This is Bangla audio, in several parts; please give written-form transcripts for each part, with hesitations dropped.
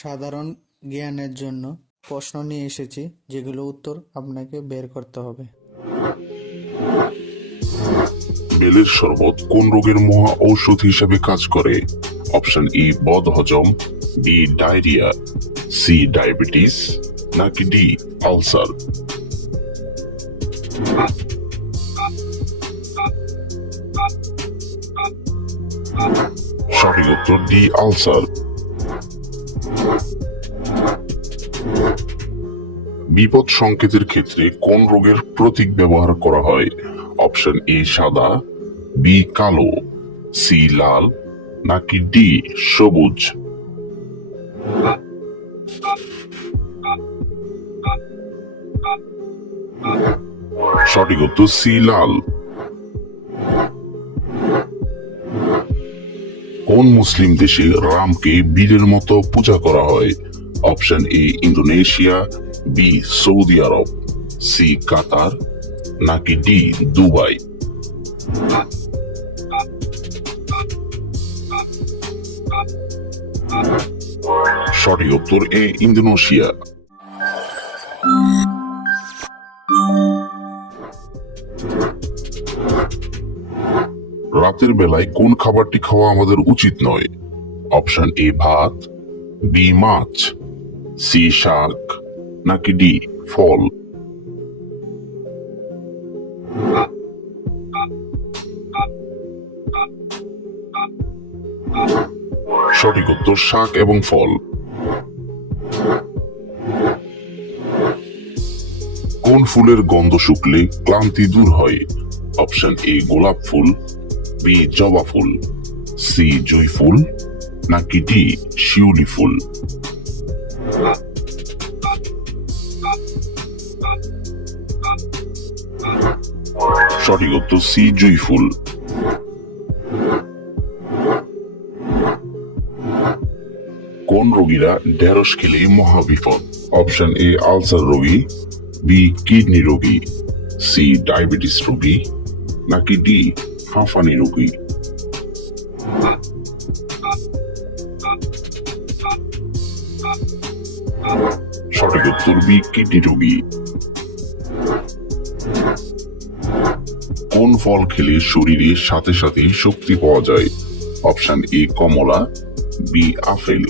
সাধারণ জ্ঞানের জন্য প্রশ্ন নিয়ে এসেছি, যেগুলো উত্তর আপনাকে বের করতে হবে। বেলের শরবত কোন রোগের মহা ঔষধ হিসেবে কাজ করে? অপশন ই বদহজম, বি ডায়রিয়া, সি ডায়াবেটিস, নাকি ডি আলসার? সঠিক উত্তর ডি আলসার। বিপদ সংকেতের ক্ষেত্রে কোন রোগের প্রতীক ব্যবহার করা হয়? অপশন এ সাদা, বি কালো, সি লাল, নাকি ডি সবুজ? সঠিক উত্তর সি লাল। কোন মুসলিম দেশে রামকে বীরের মতো পূজা করা হয়? Option A Indonesia, B Saudi Arab, C Qatar, নাকি ডি দুবাই? সঠিক উত্তর এ ইন্দোনেশিয়া। রাতের বেলায় কোন খাবারটি খাওয়া আমাদের উচিত নয়? অপশন এ ভাত, বি মাছ, সি শাক, নাকি ডি ফল? সঠিক উত্তর শাক এবং ফল। কোন ফুলের গন্ধ শুকলে ক্লান্তি দূর হয়? অপশন এ গোলাপ ফুল, বি জবা ফুল, সি জুঁই ফুল, নাকি ডি শিউলি ফুল? সঠিক উত্তর সি জুঁই ফুল। কোন রোগীরা ঢেঁড়স খেলে মহাবিপদ? অপশন এ আলসার রোগী, বি কিডনি রোগী, সি ডায়াবেটিস রোগী, নাকি ডি হাঁফানি রোগী? সঠিক উত্তর বি কিডনি রোগী। কোন ফল খেলে শরীরে সাথে সাথে শক্তি পাওয়া যায়? অপশন এ কমলা, বি আপেল,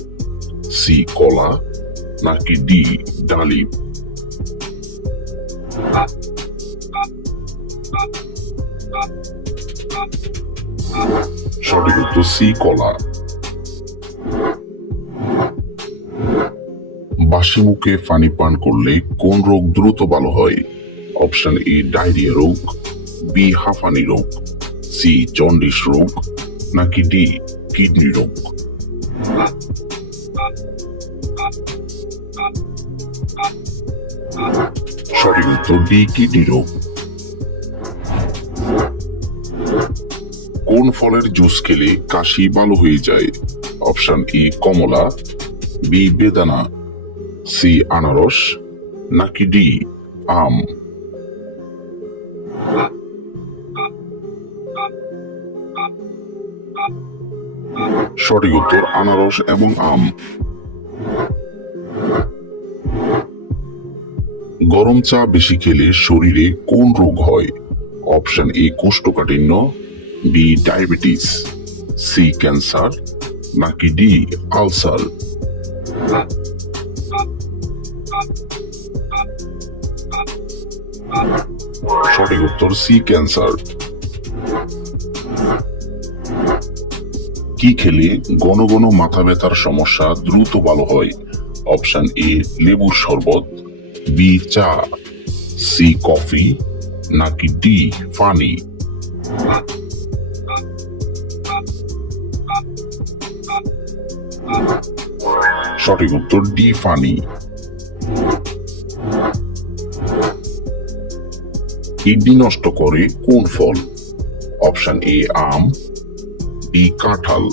সি কলা, নাকি ডি ডালিম? সঠিক উত্তর সি কলা। বাসি মুখে পানি পান করলে কোন রোগ দ্রুত ভালো হয়? অপশন এ ডায়রিয়া রোগ, বি হাঁফানি রোগ, সি জন্ডিস রোগ, নাকি ডি কিডনি রোগ? সঠিক উত্তর ডি কিডনি রোগ। কোন ফলের জুস খেলে কাশি ভালো হয়ে যায়? অপশন এ কমলা, বি বেদানা, সি আনারস, নাকি ডি আম? সঠিক উত্তর আনারস এবং আম। গরম চা বেশি খেলে শরীরে কোন রোগ হয়? অপশন এ কোষ্ঠকাঠিন্য, বি ডায়াবেটিস, সি ক্যান্সার, নাকি ডি আলসার? সঠিক উত্তর সি ক্যান্সার। কি খেলে ঘন ঘন মাথা ব্যথার সমস্যা দ্রুত ভালো হয়? অপশন এ লেবুর শরবত, বি চা, সি কফি, নাকি ডি পানি? সঠিক উত্তর ডি পানি। কিডনি নষ্ট করে কোন ফল? অপশন এ আম, বি কাঁঠাল,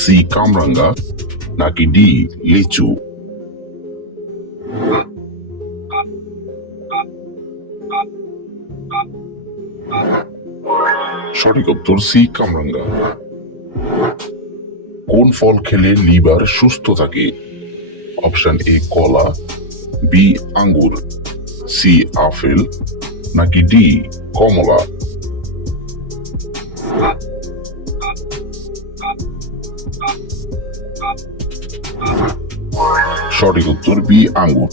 সি কামরাঙ্গা, নাকি ডি লিচু? সঠিক উত্তর সি কামরাঙ্গা। কোন ফল খেলে লিভার সুস্থ থাকে? অপশন এ কলা, বি আঙ্গুর, সি আপেল, নাকি ডি কমলা? সঠিক উত্তর বি আঙ্গুর।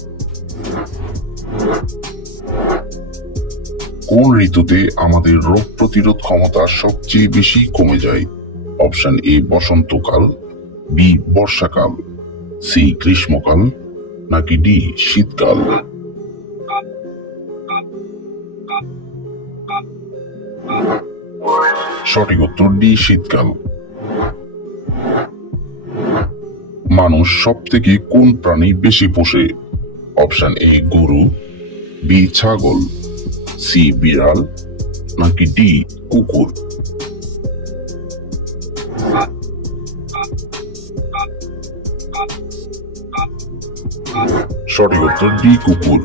কোন ঋতুতে আমাদের রোগ প্রতিরোধ ক্ষমতা সবচেয়ে বেশি কমে যায়? অপশন এ বসন্তকাল, বি বর্ষাকাল, সি গ্রীষ্মকাল, নাকি ডি শীতকাল? সঠিক উত্তর ডি শীতকাল। মানুষ সব থেকে কোন প্রাণী বেশি পোষে? অপশন এ গরু, বি ছাগল, সি বিড়াল, নাকি ডি কুকুর? সঠিক উত্তর ডি কুকুর।